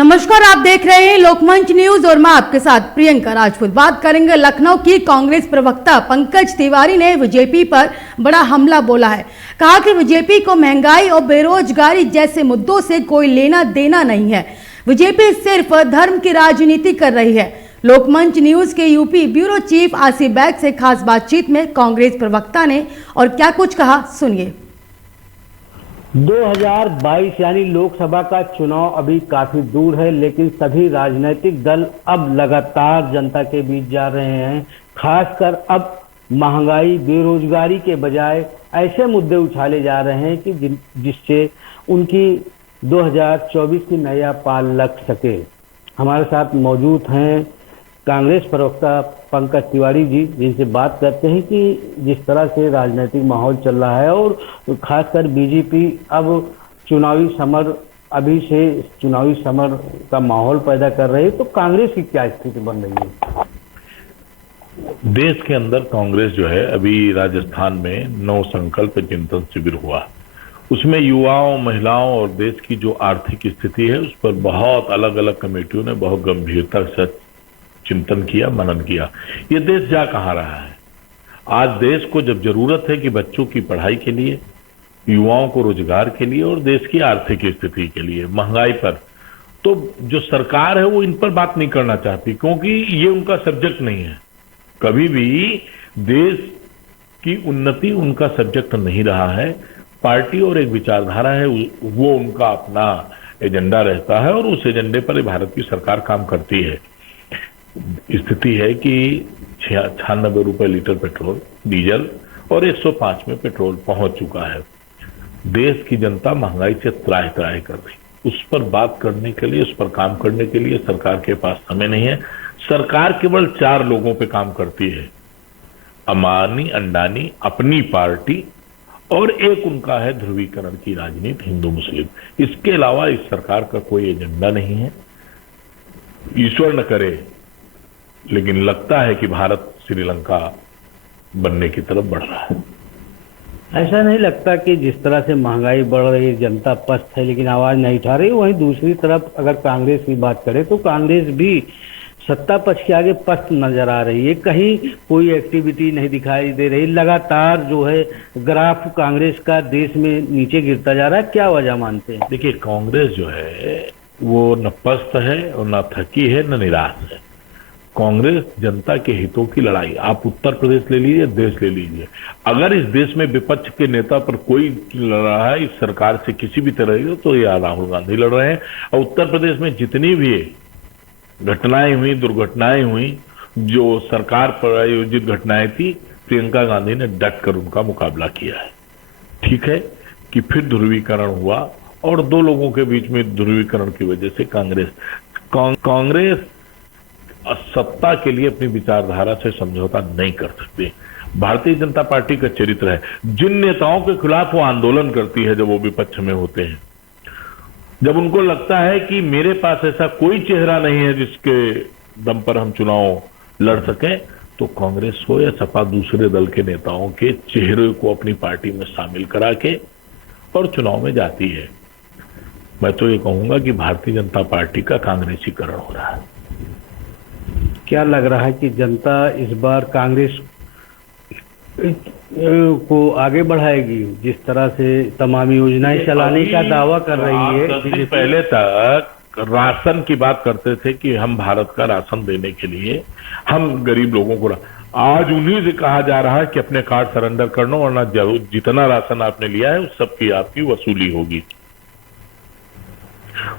नमस्कार, आप देख रहे हैं लोकमंच न्यूज और मैं आपके साथ प्रियंका राजपूत। बात करेंगे लखनऊ की। कांग्रेस प्रवक्ता पंकज तिवारी ने बीजेपी पर बड़ा हमला बोला है। कहा कि बीजेपी को महंगाई और बेरोजगारी जैसे मुद्दों से कोई लेना देना नहीं है। बीजेपी सिर्फ धर्म की राजनीति कर रही है। लोकमंच न्यूज के UP bureau chief Asif bag से खास बातचीत में कांग्रेस प्रवक्ता ने और क्या कुछ कहा, सुनिए। 2022 यानी लोकसभा का चुनाव अभी काफी दूर है, लेकिन सभी राजनीतिक दल अब लगातार जनता के बीच जा रहे हैं। खासकर अब महंगाई, बेरोजगारी के बजाय ऐसे मुद्दे उछाले जा रहे हैं कि जिससे उनकी 2024 की नया पाल लग सके। हमारे साथ मौजूद हैं कांग्रेस प्रवक्ता पंकज तिवारी जी, जिनसे बात करते हैं कि जिस तरह से राजनीतिक माहौल चल रहा है और खासकर बीजेपी अब अभी से चुनावी समर का माहौल पैदा कर रही है, तो कांग्रेस की क्या स्थिति बन रही है? देश के अंदर कांग्रेस जो है, अभी राजस्थान में 9 संकल्प चिंतन शिविर हुआ। उसमें युवाओं, महिलाओं और देश की जो आर्थिक स्थिति है उस पर बहुत अलग अलग कमेटियों ने बहुत गंभीरता से चिंतन किया, मनन किया। ये देश जा कहाँ रहा है? आज देश को जब जरूरत है कि बच्चों की पढ़ाई के लिए, युवाओं को रोजगार के लिए और देश की आर्थिक स्थिति के लिए, महंगाई पर, तो जो सरकार है वो इन पर बात नहीं करना चाहती, क्योंकि ये उनका सब्जेक्ट नहीं है। कभी भी देश की उन्नति उनका सब्जेक्ट नहीं रहा है। पार्टी और एक विचारधारा है, वो उनका अपना एजेंडा रहता है और उस एजेंडे पर भारत की सरकार काम करती है। स्थिति है कि 96 रुपए लीटर पेट्रोल, डीजल और 105 में पेट्रोल पहुंच चुका है। देश की जनता महंगाई से त्राह त्राह कर रही। उस पर बात करने के लिए, उस पर काम करने के लिए सरकार के पास समय नहीं है। सरकार केवल 4 लोगों पे काम करती है, अंबानी, अंडानी, अपनी पार्टी और एक उनका है ध्रुवीकरण की राजनीति, हिंदू मुस्लिम। इसके अलावा इस सरकार का कोई एजेंडा नहीं है। ईश्वर न करे, लेकिन लगता है कि भारत श्रीलंका बनने की तरफ बढ़ रहा है। ऐसा नहीं लगता कि जिस तरह से महंगाई बढ़ रही है, जनता पस्त है लेकिन आवाज नहीं उठा रही। वहीं दूसरी तरफ अगर कांग्रेस की बात करें तो कांग्रेस भी सत्ता पक्ष के आगे पस्त नजर आ रही है। कहीं कोई एक्टिविटी नहीं दिखाई दे रही। लगातार जो है ग्राफ कांग्रेस का देश में नीचे गिरता जा रहा है। क्या वजह मानते हैं? देखिए, कांग्रेस जो है वो न पस्त है और न थकी है, न निराश है। कांग्रेस जनता के हितों की लड़ाई, आप उत्तर प्रदेश ले लीजिए, देश ले लीजिए। अगर इस देश में विपक्ष के नेता पर कोई लड़ रहा है इस सरकार से किसी भी तरह की, तो या राहुल गांधी लड़ रहे हैं। और उत्तर प्रदेश में जितनी भी घटनाएं हुई, दुर्घटनाएं हुई, जो सरकार पर आयोजित घटनाएं थी, प्रियंका गांधी ने डट कर उनका मुकाबला किया है। ठीक है कि फिर ध्रुवीकरण हुआ और 2 लोगों के बीच में ध्रुवीकरण की वजह से कांग्रेस सत्ता के लिए अपनी विचारधारा से समझौता नहीं कर सकती। भारतीय जनता पार्टी का चरित्र है, जिन नेताओं के खिलाफ वो आंदोलन करती है जब वो विपक्ष में होते हैं, जब उनको लगता है कि मेरे पास ऐसा कोई चेहरा नहीं है जिसके दम पर हम चुनाव लड़ सकें, तो कांग्रेस हो या सपा दूसरे दल के नेताओं के चेहरे को अपनी पार्टी में शामिल करा के और चुनाव में जाती है। मैं तो ये कहूंगा कि भारतीय जनता पार्टी का कांग्रेसीकरण हो रहा है। क्या लग रहा है कि जनता इस बार कांग्रेस को आगे बढ़ाएगी? जिस तरह से तमाम योजनाएं चलाने का दावा कर रही है। 10 दिन पहले तक राशन की बात करते थे कि हम भारत का राशन देने के लिए हम गरीब लोगों को, आज उन्हीं से कहा जा रहा है कि अपने कार्ड सरेंडर कर लो, वरना जितना राशन आपने लिया है उस सबकी आपकी वसूली होगी।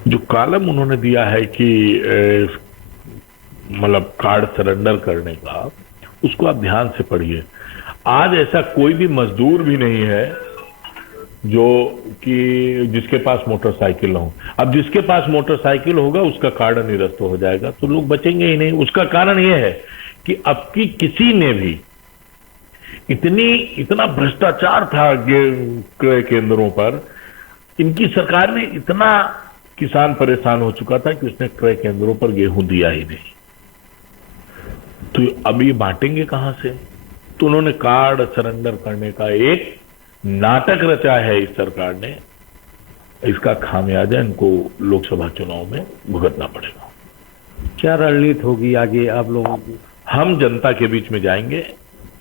जो कॉलम उन्होंने दिया है कि मतलब कार्ड सरेंडर करने का, उसको आप ध्यान से पढ़िए। आज ऐसा कोई भी मजदूर भी नहीं है जो कि जिसके पास मोटरसाइकिल हो। अब जिसके पास मोटरसाइकिल होगा उसका कार्ड निरस्त हो जाएगा, तो लोग बचेंगे ही नहीं। उसका कारण यह है कि अब की किसी ने भी इतना भ्रष्टाचार था क्रय केंद्रों पर, इनकी सरकार ने इतना किसान परेशान हो चुका था कि उसने क्रय केंद्रों पर गेहूं दिया ही नहीं। तो अब ये बांटेंगे कहां से? तो उन्होंने कार्ड सरेंडर करने का एक नाटक रचा है इस सरकार ने, इसका खामियाजा इनको लोकसभा चुनाव में भुगतना पड़ेगा। क्या रणनीति होगी आगे आप लोगों की? हम जनता के बीच में जाएंगे।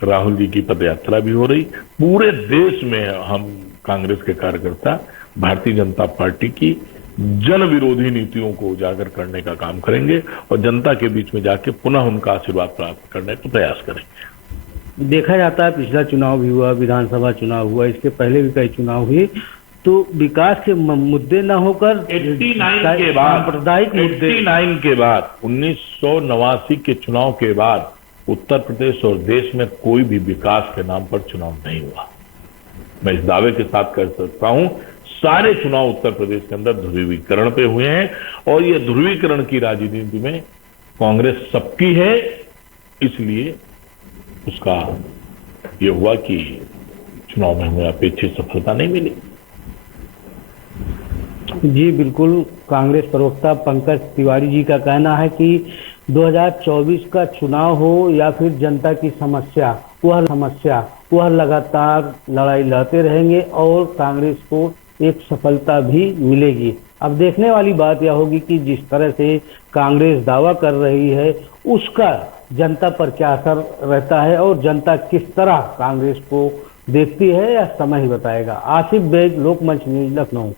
राहुल जी की पदयात्रा भी हो रही, पूरे देश में हम कांग्रेस के कार्यकर्ता भारतीय जनता पार्टी की जन विरोधी नीतियों को उजागर करने का काम करेंगे और जनता के बीच में जाके पुनः उनका आशीर्वाद प्राप्त करने का प्रयास करेंगे। देखा जाता है पिछला चुनाव भी हुआ, विधानसभा चुनाव हुआ, इसके पहले भी कई चुनाव हुए, तो विकास के मुद्दे न होकर 89 के बाद, सांप्रदायिक मुद्दे 89 के बाद, 1989 के चुनाव के बाद उत्तर प्रदेश और देश में कोई भी विकास के नाम पर चुनाव नहीं हुआ। मैं इस दावे के साथ कह सकता हूं, सारे चुनाव उत्तर प्रदेश के अंदर ध्रुवीकरण पे हुए हैं और ये ध्रुवीकरण की राजनीति में कांग्रेस सबकी है, इसलिए उसका ये हुआ कि चुनाव में हमें अपेक्षित सफलता नहीं मिली। जी बिल्कुल, कांग्रेस प्रवक्ता पंकज तिवारी जी का कहना है कि 2024 का चुनाव हो या फिर जनता की समस्या, वह लगातार लड़ाई लड़ते रहेंगे और कांग्रेस को एक सफलता भी मिलेगी। अब देखने वाली बात यह होगी कि जिस तरह से कांग्रेस दावा कर रही है उसका जनता पर क्या असर रहता है और जनता किस तरह कांग्रेस को देखती है, यह समय ही बताएगा। आसिफ बेग, लोकमंच न्यूज, लखनऊ।